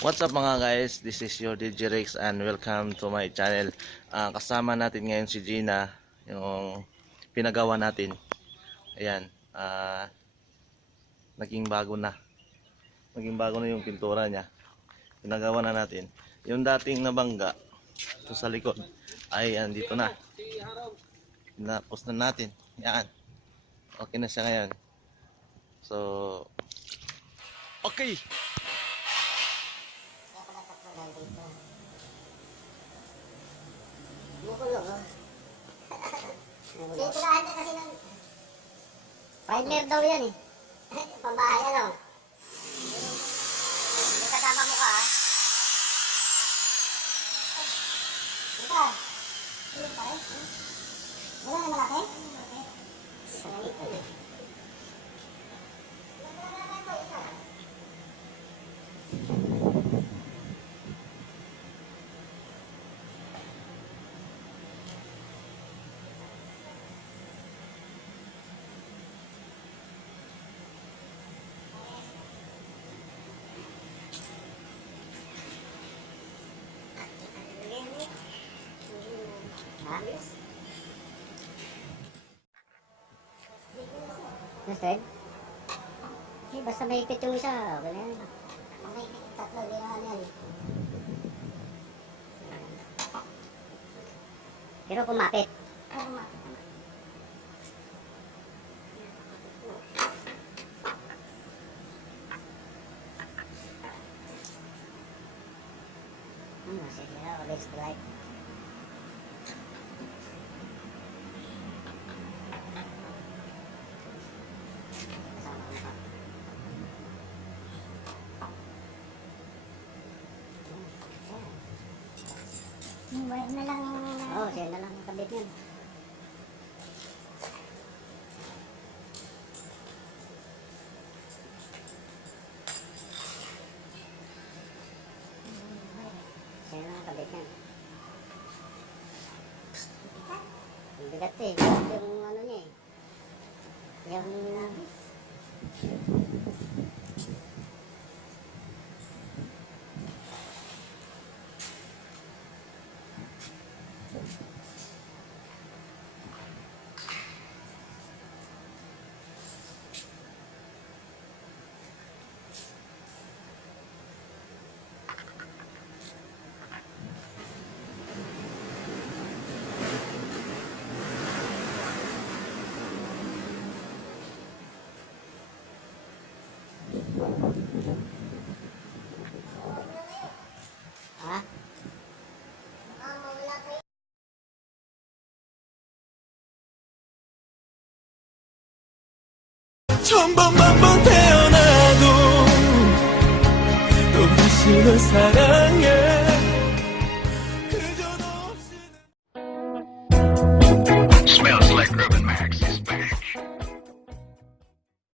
What's up mga guys, this is your DJ Rex and welcome to my channel. Kasama natin ngayon si Gina, yung pinagawa natin. Ayan, naging bago na. Naging bago na yung pintura niya. Pinagawa na natin. Yung dating nabangga, ito sa likod, ay andito na. Pinapos na natin. Yan. Okay na siya ngayon. So, okay. Mukulong, oh. Titirahan ka kasi ng... Partner daw yan eh. Pambahay, ano? May kasama mo ka, ha? Ika. Ano pa rin? Wala na malaki? Sakit ko eh. Nasad? Eh, basta may ipit yung isa. Wala yan. May ipit tatlo. Hindi naman yan. Pero kumapit. Kumapit. Sige na. Let's try. Yung wire na lang. Oo, siya na lang ang kabit yan. Siya na lang ang kabit yan. Ang bigat eh. Yung ano niya eh. Yung... Ha? 처음 번만 태어나도 또 다시 널 사랑해